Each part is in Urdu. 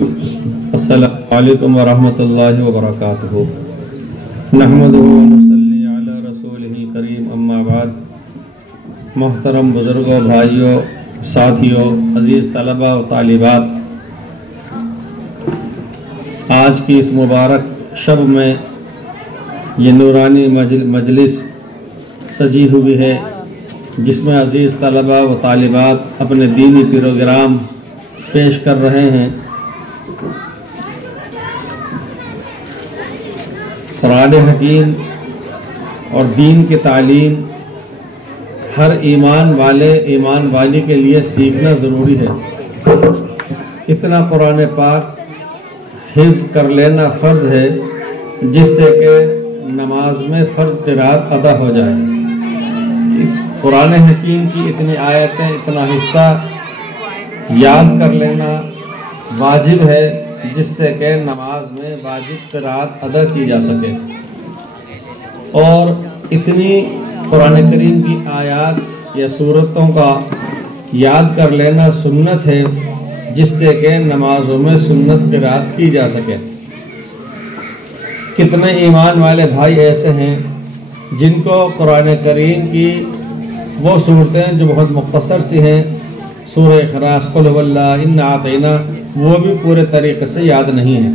السلام علیکم ورحمۃ اللہ وبرکاتہ۔ نحمدہ و نصلی علی رسولہ کریم، اما بعد۔ محترم بزرگوں، بھائیوں، ساتھیوں، عزیز طلباء و طالبات، آج کی اس مبارک شب میں یہ نورانی مجلس سجی ہوئی ہے، جس میں عزیز طلباء و طالبات اپنے دینی پروگرام پیش کر رہے ہیں۔ قرآن حکیم اور دین کی تعلیم ہر ایمان والی کے لیے سیکھنا ضروری ہے۔ اتنا قرآن پاک حفظ کر لینا فرض ہے، جس سے کہ نماز میں فرض قرات ادا ہو جائے۔ قرآن حکیم کی اتنی آیتیں، اتنا حصہ یاد کر لینا واجب ہے، جس سے کہ نماز میں واجب قرات ادا کی جا سکے۔ اور اتنی قرآن کریم کی آیات یا سورتوں کا یاد کر لینا سنت ہے، جس سے کہ نمازوں میں سنت قرات کی جا سکے۔ کتنے ایمان والے بھائی ایسے ہیں جن کو قرآن کریم کی وہ صورتیں جو بہت مختصر سی ہیں، سورہ اخلاص، قل هو اللہ، انا اعطینا، وہ بھی پورے طریقے سے یاد نہیں ہے۔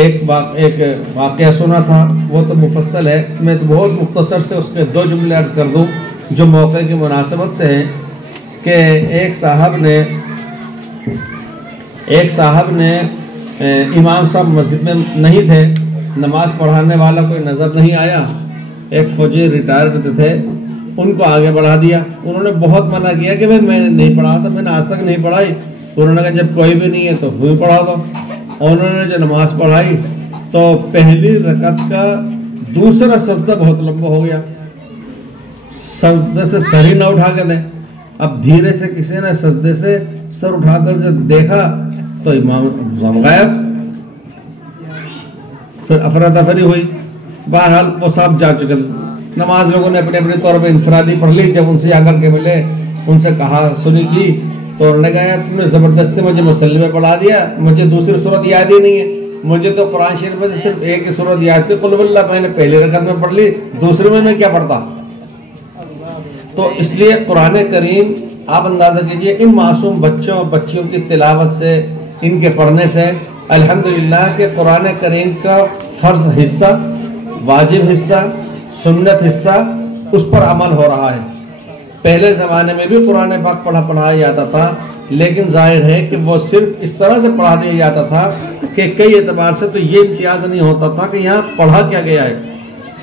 ایک واقعہ سنا تھا، وہ تو مفصل ہے، میں تو بہت مختصر سے اس کے 2 جملے عرض کر دوں جو موقع کی مناسبت سے ہیں، کہ ایک صاحب نے امام صاحب مسجد میں نہیں تھے، نماز پڑھانے والا کوئی نظر نہیں آیا، ایک فوجی ریٹائر کرتے تھے، ان کو آگے بڑھا دیا۔ انہوں نے بہت منع کیا کہ میں نہیں پڑھا تھا، میں نے آج تک نہیں پڑھائی۔ انہوں نے کہا جب کوئی بھی نہیں ہے تو وہی پڑھا دو۔ اور انہوں نے جو نماز پڑھائی تو پہلی رکعت کا دوسرا سجدہ بہت لمبا ہو گیا، سجدے سے سر ہی نہ اٹھا کے دیں۔ اب دھیرے سے کسی نے سجدے سے سر اٹھا کر جب دیکھا تو امام غائب، پھر افراتفری ہوئی۔ بہرحال وہ صاحب جا چکے تھے، نماز لوگوں نے اپنے طور پہ انفرادی پڑھ لی۔ جب ان سے آ کر کے ملے، ان سے کہا سنی کی، تو انہوں نے کہا تم نے زبردستی مجھے مسلم میں پڑھا دیا، مجھے دوسری صورت یاد ہی نہیں ہے، مجھے تو قرآن شریف میں صرف ایک ہی صورت یاد تھی، قل اللہ، میں نے پہلی رکعت میں پڑھ لی، دوسرے میں کیا پڑھتا۔ تو اس لیے قرآن کریم آپ اندازہ کیجئے، ان معصوم بچیوں کی تلاوت سے، ان کے پڑھنے سے الحمدللہ کہ قرآن کریم کا فرض حصہ، واجب حصہ، سنت حصہ، اس پر عمل ہو رہا ہے۔ پہلے زمانے میں بھی قرآن پاک پڑھایا جاتا تھا، لیکن ظاہر ہے کہ وہ صرف اس طرح سے پڑھا دیا جاتا تھا کہ کئی اعتبار سے تو یہ امتیاز نہیں ہوتا تھا کہ یہاں پڑھا کیا گیا ہے۔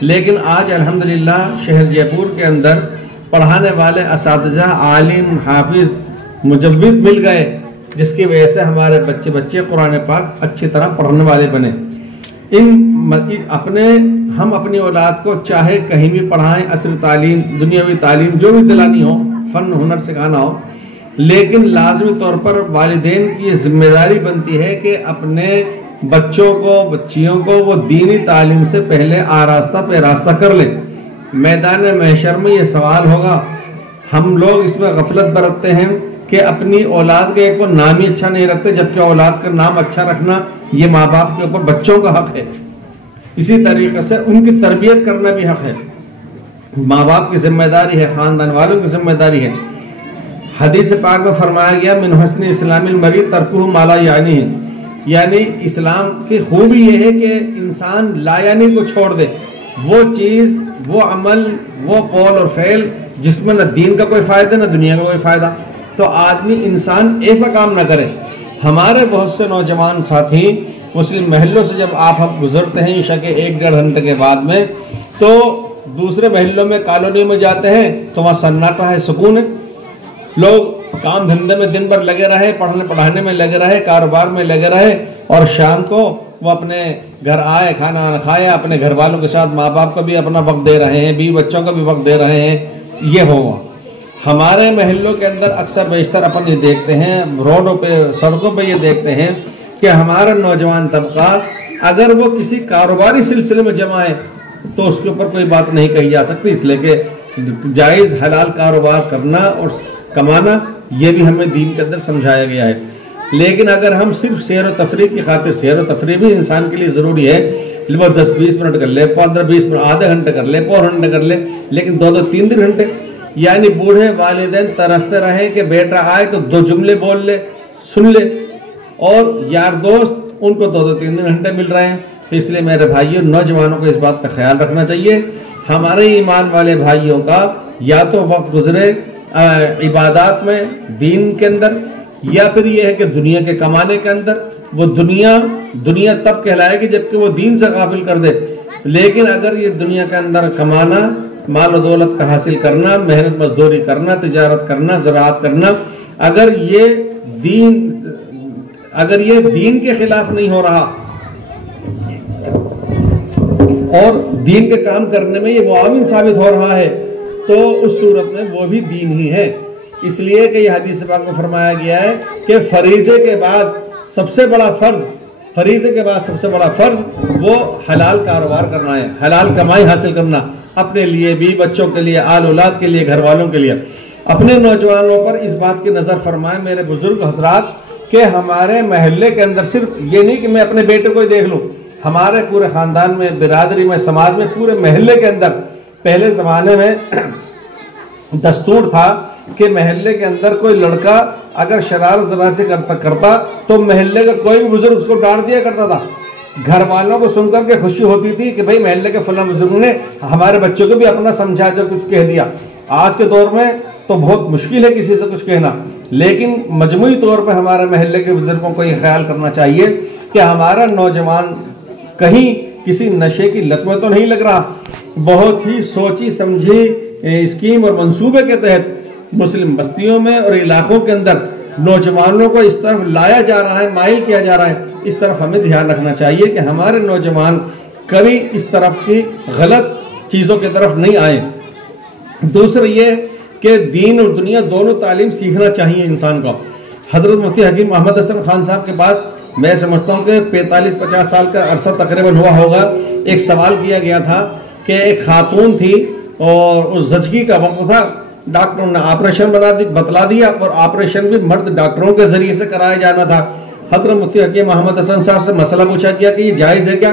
لیکن آج الحمدللہ شہر جے پور کے اندر پڑھانے والے اساتذہ، عالم، حافظ، مجوید مل گئے، جس کی وجہ سے ہمارے بچے قرآن پاک اچھی طرح پڑھنے والے بنے۔ ہم اپنی اولاد کو چاہے کہیں بھی پڑھائیں، عصری تعلیم، دنیاوی تعلیم جو بھی دلانی ہو، فن ہنر سکھانا ہو، لیکن لازمی طور پر والدین کی یہ ذمہ داری بنتی ہے کہ اپنے بچیوں کو وہ دینی تعلیم سے پہلے آراستہ پیراستہ کر لیں۔ میدان محشر میں یہ سوال ہوگا۔ ہم لوگ اس میں غفلت برتتے ہیں کہ اپنی اولاد کے ایک نام ہی اچھا نہیں رکھتے، جبکہ اولاد کا نام اچھا رکھنا یہ ماں باپ کے اوپر بچوں کا حق ہے۔ اسی طریقے سے ان کی تربیت کرنا بھی حق ہے، ماں باپ کی ذمہ داری ہے، خاندان والوں کی ذمہ داری ہے۔ حدیث پاک میں فرمایا گیا من حسن اسلام المرء ترکہ ما لا یعنی، یعنی اسلام کی خوبی یہ ہے کہ انسان لا یعنی کو چھوڑ دے، وہ چیز، وہ عمل، وہ قول اور فعل جس میں نہ دین کا کوئی فائدہ نہ دنیا کا کوئی فائدہ، تو آدمی انسان ایسا کام نہ کرے۔ ہمارے بہت سے نوجوان ساتھی مسلم محلوں سے جب آپ ہم گزرتے ہیں عشاء کے 1-1.5 گھنٹے کے بعد میں، تو دوسرے محلوں میں کالونی میں جاتے ہیں تو وہاں سناٹا ہے، سکون ہے، لوگ کام دھندے میں دن بھر لگے رہے، پڑھنے پڑھانے میں لگے رہے، کاروبار میں لگے رہے، اور شام کو وہ اپنے گھر آئے، کھانا کھائے، اپنے گھر والوں کے ساتھ ماں باپ کو بھی اپنا وقت دے رہے ہیں، بیوی بچوں کو بھی وقت دے رہے ہیں۔ یہ ہوا ہمارے محلوں کے اندر اکثر بیشتر اپن یہ دیکھتے ہیں، روڈوں پہ، سڑکوں پہ یہ دیکھتے ہیں کہ ہمارا نوجوان طبقہ اگر وہ کسی کاروباری سلسلے میں جمع ہے تو اس کے اوپر کوئی بات نہیں کہی جا سکتی، اس لیے کہ جائز حلال کاروبار کرنا اور کمانا یہ بھی ہمیں دین کے اندر سمجھایا گیا ہے۔ لیکن اگر ہم صرف سیر و تفریح کی خاطر، سیر و تفریح بھی انسان کے لیے ضروری ہے، وہ 10-20 منٹ کر لے، 15-20 منٹ، آدھا گھنٹہ کر لے، پونا گھنٹہ کر لے، لیکن 2-3 گھنٹے، یعنی بوڑھے والدین ترستے رہے کہ بیٹا آئے تو 2 جملے بول لے، سن لے، اور یار دوست ان کو 2-3 گھنٹے مل رہے ہیں۔ تو اس لیے میرے بھائیوں، نوجوانوں کو اس بات کا خیال رکھنا چاہیے، ہمارے ایمان والے بھائیوں کا یا تو وقت گزرے عبادات میں، دین کے اندر، یا پھر یہ ہے کہ دنیا کے کمانے کے اندر۔ وہ دنیا تب کہلائے گی جبکہ وہ دین سے غافل کر دے، لیکن اگر یہ دنیا کے اندر کمانا، مال و دولت کا حاصل کرنا، محنت مزدوری کرنا، تجارت کرنا، زراعت کرنا، اگر یہ دین کے خلاف نہیں ہو رہا اور دین کے کام کرنے میں یہ معاون ثابت ہو رہا ہے، تو اس صورت میں وہ بھی دین ہی ہے۔ اس لیے کہ یہ حدیث پاک میں فرمایا گیا ہے کہ فریضے کے بعد سب سے بڑا فرض وہ حلال کاروبار کرنا ہے، حلال کمائی حاصل کرنا، اپنے لیے بھی، بچوں کے لیے، آل اولاد کے لیے، گھر والوں کے لیے۔ اپنے نوجوانوں پر اس بات کی نظر فرمائیں میرے بزرگ حضرات کہ ہمارے محلے کے اندر صرف یہ نہیں کہ میں اپنے بیٹے کو ہی دیکھ لوں، ہمارے پورے خاندان میں، برادری میں، سماج میں، پورے محلے کے اندر پہلے زمانے میں دستور تھا کہ محلے کے اندر کوئی لڑکا اگر شرارت ذرا سے کرتا تو محلے کا کوئی بھی بزرگ اس کو ڈانٹ دیا کرتا تھا۔ گھر والوں کو سن کر کے خوشی ہوتی تھی کہ بھئی محلے کے فلاں بزرگ نے ہمارے بچوں کو بھی اپنا سمجھا جو کچھ کہہ دیا۔ آج کے دور میں تو بہت مشکل ہے کسی سے کچھ کہنا، لیکن مجموعی طور پہ ہمارے محلے کے بزرگوں کو یہ خیال کرنا چاہیے کہ ہمارا نوجوان کہیں کسی نشے کی لت میں تو نہیں لگ رہا۔ بہت ہی سوچی سمجھی اسکیم اور منصوبے کے تحت مسلم بستیوں میں اور علاقوں کے اندر نوجوانوں کو اس طرف لایا جا رہا ہے، مائل کیا جا رہا ہے۔ اس طرف ہمیں دھیان رکھنا چاہیے کہ ہمارے نوجوان کبھی اس طرف کی غلط چیزوں کی طرف نہیں آئیں۔ دوسرا یہ کہ دین اور دنیا دونوں تعلیم سیکھنا چاہیے انسان کو۔ حضرت مفتی حکیم محمد حسن خان صاحب کے پاس میں سمجھتا ہوں کہ 45-50 سال کا عرصہ تقریباً ہوا ہوگا، ایک سوال کیا گیا تھا کہ ایک خاتون تھی اور اس زچگی کا وقت تھا، ڈاکٹروں نے آپریشن بتلا دیا اور آپریشن بھی مرد ڈاکٹروں کے ذریعے سے کرایا جانا تھا۔ حضرت مفتی حکیم محمد حسن صاحب سے مسئلہ پوچھا گیا کہ یہ جائز ہے کیا؟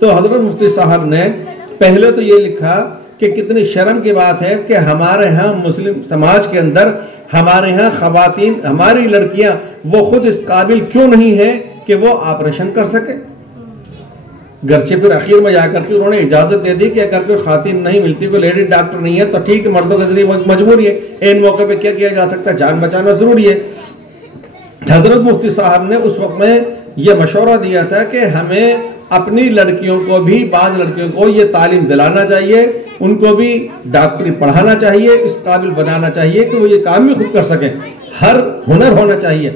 تو حضرت مفتی صاحب نے پہلے تو یہ لکھا کہ کتنی شرم کی بات ہے کہ ہمارے ہاں مسلم سماج کے اندر ہمارے ہاں خواتین، ہماری لڑکیاں وہ خود اس قابل کیوں نہیں ہے کہ وہ آپریشن کر سکے۔ گرچہ پھر اخیر میں جا کر کے انہوں نے اجازت دے دی کہ اگر کوئی خواتین نہیں ملتی، کوئی لیڈی ڈاکٹر نہیں ہے تو ٹھیک ہے، مردوں کے ذریعے مجبوری ہے، ان موقع پہ کیا کیا جا سکتا ہے، جان بچانا ضروری ہے۔ حضرت مفتی صاحب نے اس وقت میں یہ مشورہ دیا تھا کہ ہمیں اپنی لڑکیوں کو بھی، بعض لڑکیوں کو یہ تعلیم دلانا چاہیے، ان کو بھی ڈاکٹری پڑھانا چاہیے، اس قابل بنانا چاہیے کہ وہ یہ کام بھی خود کر سکیں، ہر ہنر ہونا چاہیے۔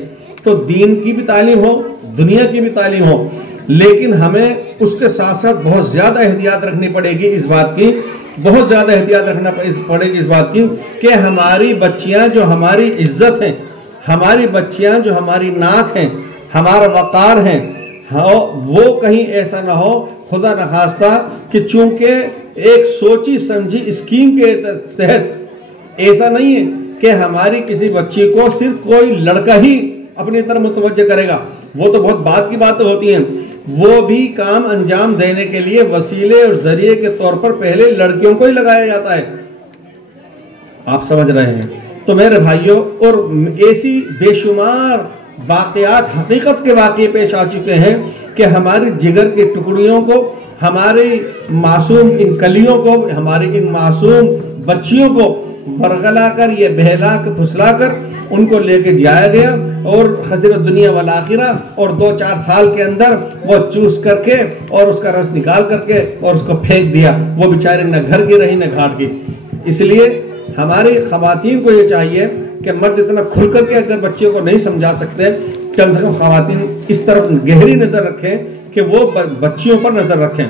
تو دین کی بھی تعلیم ہو، دنیا کی بھی تعلیم ہو، لیکن ہمیں اس کے ساتھ ساتھ بہت زیادہ احتیاط رکھنی پڑے گی اس بات کی، بہت زیادہ احتیاط رکھنا پڑے گی اس بات کی کہ ہماری بچیاں جو ہماری عزت ہیں، ہماری بچیاں جو ہماری ناک ہیں، ہمارا وقار ہیں، وہ کہیں ایسا نہ ہو خدا نخواستہ کہ چونکہ ایک سوچی سمجھی اسکیم کے تحت ایسا نہیں ہے کہ ہماری کسی بچی کو صرف کوئی لڑکا ہی اپنی طرف متوجہ کرے گا، وہ تو بہت بات کی باتیں ہوتی ہیں، وہ بھی کام انجام دینے کے لیے وسیلے اور ذریعے کے طور پر پہلے لڑکیوں کو ہی لگایا جاتا ہے۔ آپ سمجھ رہے ہیں؟ تو میرے بھائیوں، اور ایسی بے شمار واقعات، حقیقت کے واقعے پیش آ چکے ہیں کہ ہماری جگر کی ٹکڑیوں کو، ہماری معصوم ان کلیوں کو، ہماری ان معصوم بچیوں کو ورغلا کر، یہ بہلا کر، پھسلا کر ان کو لے کے جایا گیا اور خسرت دنیا والآخرہ، اور 2-4 سال کے اندر وہ چوس کر کے اور اس کا رس نکال کر کے اور اس کو پھینک دیا، وہ بیچارے نہ گھر کی رہی نہ گھاٹ کی۔ اس لیے ہماری خواتین کو یہ چاہیے کہ مرد اتنا کھل کر کے اگر بچیوں کو نہیں سمجھا سکتے، کم سے کم خواتین اس طرف گہری نظر رکھیں کہ وہ بچیوں پر نظر رکھیں۔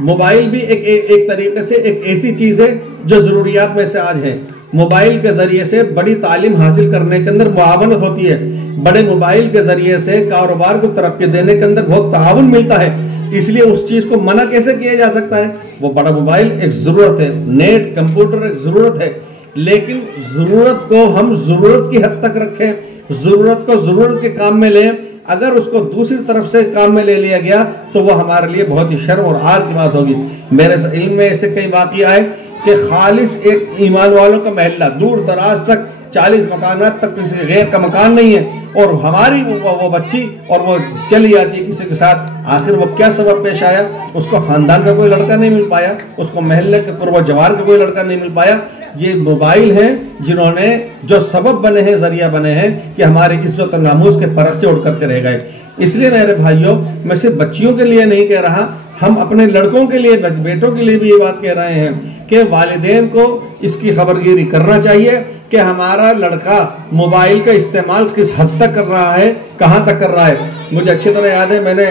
موبائل بھی ایک طریقے سے ایک ایسی چیز ہے جو ضروریات میں سے آج ہے۔ موبائل کے ذریعے سے بڑی تعلیم حاصل کرنے کے اندر معاونت ہوتی ہے، بڑے موبائل کے ذریعے سے کاروبار کو ترقی دینے کے اندر بہت تعاون ملتا ہے۔ اس لیے اس چیز کو منع کیسے کیا جا سکتا ہے؟ وہ بڑا موبائل ایک ضرورت ہے، نیٹ، کمپیوٹر ایک ضرورت ہے، لیکن ضرورت کو ہم ضرورت کی حد تک رکھیں، ضرورت کو ضرورت کے کام میں لیں، اگر اس کو دوسری طرف سے کام میں لے لیا گیا تو وہ ہمارے لیے بہت ہی شرم اور عار کی بات ہوگی۔ میرے علم میں ایسے کئی واقعہ آئے کہ خالص ایک ایمان والوں کا محلہ، دور دراز تک 40 مکانات تک کسی غیر کا مکان نہیں ہے، اور ہماری وہ بچی اور وہ چلی جاتی ہے کسی کے ساتھ۔ آخر وہ کیا سبب پیش آیا؟ اس کو خاندان کا کوئی لڑکا نہیں مل پایا، اس کو محلے کے قرب و جوار کا کوئی لڑکا نہیں مل پایا۔ یہ موبائل ہیں جنہوں نے جو سبب بنے ہیں، ذریعہ بنے ہیں کہ ہماری عزت و ناموس کے پرچے اڑ کر کے رہ گئے۔ اس لیے میرے بھائیوں، میں صرف بچیوں کے لیے نہیں کہہ رہا، ہم اپنے لڑکوں کے لیے، بیٹوں کے لیے بھی یہ بات کہہ رہے ہیں کہ والدین کو اس کی خبرگیری کرنا چاہیے کہ ہمارا لڑکا موبائل کا استعمال کس حد تک کر رہا ہے، کہاں تک کر رہا ہے۔ مجھے اچھی طرح یاد ہے، میں نے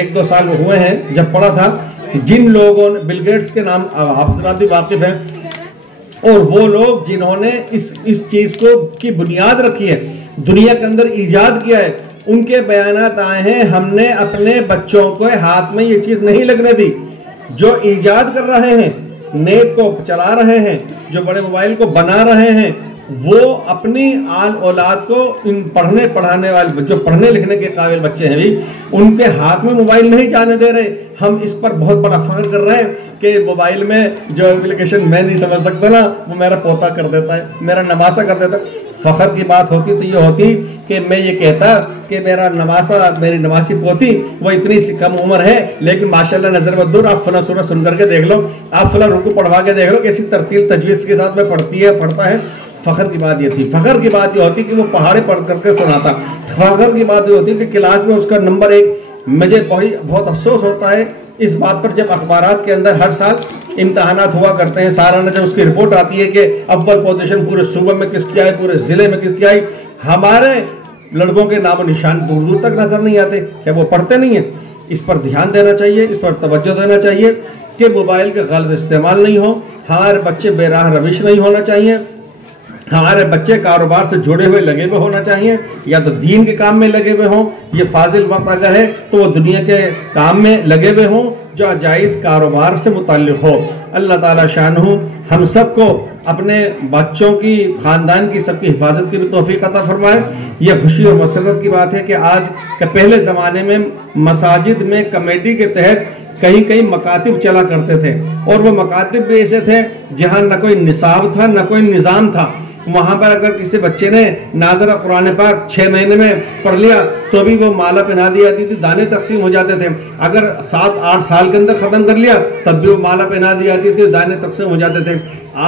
1-2 سال ہوئے ہیں جب پڑھا تھا، جن لوگوں نے بل گیٹس کے نام آپ حضرات بھی واقف ہیں، اور وہ لوگ جنہوں نے اس چیز کو کی بنیاد رکھی ہے، دنیا کے اندر ایجاد کیا ہے، ان کے بیانات آئے ہیں ہم نے اپنے بچوں کو ہاتھ میں یہ چیز نہیں لگنے دی۔ جو ایجاد کر رہے ہیں، نیٹ کو چلا رہے ہیں، جو بڑے موبائل کو بنا رہے ہیں، وہ اپنی آل اولاد کو ان پڑھنے پڑھانے والے، جو پڑھنے لکھنے کے قابل بچے ہیں بھی، ان کے ہاتھ میں موبائل نہیں جانے دے رہے۔ ہم اس پر بہت بڑا فخر کر رہے ہیں کہ موبائل میں جو اپلیکیشن میں نہیں سمجھ سکتا نا، وہ میرا پوتا کر دیتا ہے، میرا نواسا کر دیتا ہے۔ فخر کی بات ہوتی تو یہ ہوتی کہ میں یہ کہتا کہ میرا نواسا، میری نواسی پوتی، وہ اتنی سی کم عمر ہے لیکن ماشاءاللہ نظر بدور، آپ فلاں سورہ سن کر کے دیکھ لو، آپ فلاں رکوع پڑھوا کے دیکھ لو، کیسی ترتیل تجوید کے ساتھ میں پڑھتا ہے۔ فخر کی بات یہ تھی، فخر کی بات یہ ہوتی کہ وہ پہاڑے پڑھ کر کے سناتا، فخر کی بات یہ ہوتی کہ کلاس میں اس کا نمبر 1۔ مجھے بہت افسوس ہوتا ہے اس بات پر، جب اخبارات کے اندر ہر سال امتحانات ہوا کرتے ہیں، سالانہ جب اس کی رپورٹ آتی ہے کہ اول پوزیشن پورے صوبے میں کس کی آئی، پورے ضلع میں کس کی آئی، ہمارے لڑکوں کے نام و نشان دور دور تک نظر نہیں آتے۔ کیا وہ پڑھتے نہیں ہیں؟ اس پر دھیان دینا چاہیے، اس پر توجہ دینا چاہیے کہ موبائل کا غلط استعمال نہیں ہو، ہمارے بچے بے راہ روش نہیں ہونا چاہیے، ہمارے بچے کاروبار سے جڑے ہوئے لگے ہوئے ہونا چاہیے، یا تو دین کے کام میں لگے ہوئے ہوں، یہ فاضل وقت اگر ہے تو وہ دنیا کے کام میں لگے ہوئے ہوں جو جائز کاروبار سے متعلق ہو۔ اللہ تعالیٰ شانہ ہم سب کو اپنے بچوں کی، خاندان کی، سب کی حفاظت کی بھی توفیق عطا فرمائے۔ یہ خوشی اور مسرت کی بات ہے کہ آج کے پہلے زمانے میں مساجد میں کمیٹی کے تحت کہیں مکاتب چلا کرتے تھے، اور وہ مکاتب بھی ایسے تھے جہاں نہ کوئی نصاب تھا نہ کوئی نظام تھا۔ وہاں پر اگر کسی بچے نے ناظرہ قرآن پاک 6 مہینے میں پڑھ لیا تو بھی وہ مالا پہنا دی جاتی تھی، دانے تقسیم ہو جاتے تھے۔ اگر 7-8 سال کے اندر ختم کر لیا تب بھی وہ مالا پہنا دی جاتی تھی، دانے تقسیم ہو جاتے تھے۔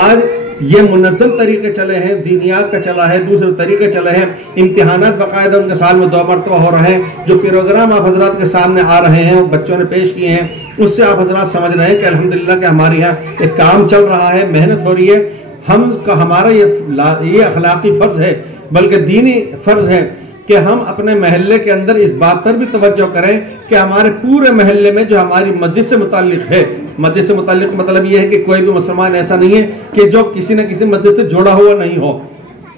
آج یہ منظم طریقے چلے ہیں، دینیات کا چلا ہے، دوسرے طریقے چلے ہیں، امتحانات باقاعدہ ان کے سال میں 2 مرتبہ ہو رہے ہیں، جو پروگرام آپ حضرات کے سامنے آ رہے ہیں بچوں نے پیش کیے ہیں، اس سے آپ حضرات سمجھ رہے ہیں کہ الحمدللہ کہ ہمارے یہاں ایک کام چل رہا ہے، محنت ہو رہی ہے۔ ہمارا یہ اخلاقی فرض ہے، بلکہ دینی فرض ہے کہ ہم اپنے محلے کے اندر اس بات پر بھی توجہ کریں کہ ہمارے پورے محلے میں جو ہماری مسجد سے متعلق ہے، مسجد سے متعلق مطلب یہ ہے کہ کوئی بھی مسلمان ایسا نہیں ہے کہ جو کسی نہ کسی مسجد سے جڑا ہوا نہیں ہو،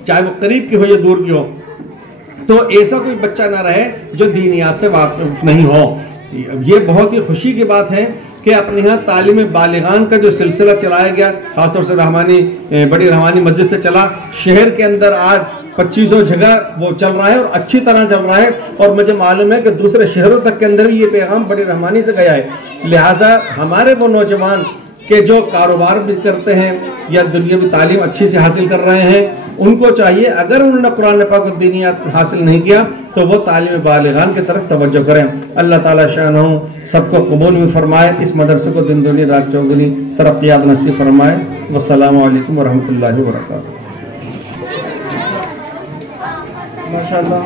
چاہے وہ قریب کی ہو یا دور کی ہو، تو ایسا کوئی بچہ نہ رہے جو دینیات سے واقف نہیں ہو۔ یہ بہت ہی خوشی کی بات ہے کہ اپنے یہاں تعلیم بالغان کا جو سلسلہ چلایا گیا، خاص طور سے بڑی رحمانی مسجد سے چلا، شہر کے اندر آج 2500 جگہ وہ چل رہا ہے اور اچھی طرح چل رہا ہے، اور مجھے معلوم ہے کہ دوسرے شہروں تک کے اندر بھی یہ پیغام بڑی رحمانی سے گیا ہے۔ لہٰذا ہمارے وہ نوجوان کہ جو کاروبار بھی کرتے ہیں یا دنیاوی تعلیم اچھی سے حاصل کر رہے ہیں، ان کو چاہیے اگر انہوں نے قرآن پاک و دینیات حاصل نہیں کیا تو وہ تعلیم بالغان کی طرف توجہ کریں۔ اللہ تعالیٰ شانہ سب کو قبول بھی فرمائے، اس مدرسے کو دن دنیا رات چوگنی ترقیات نصیب فرمائے۔ والسلام علیکم ورحمۃ اللہ وبرکاتہ۔ ماشاءاللہ۔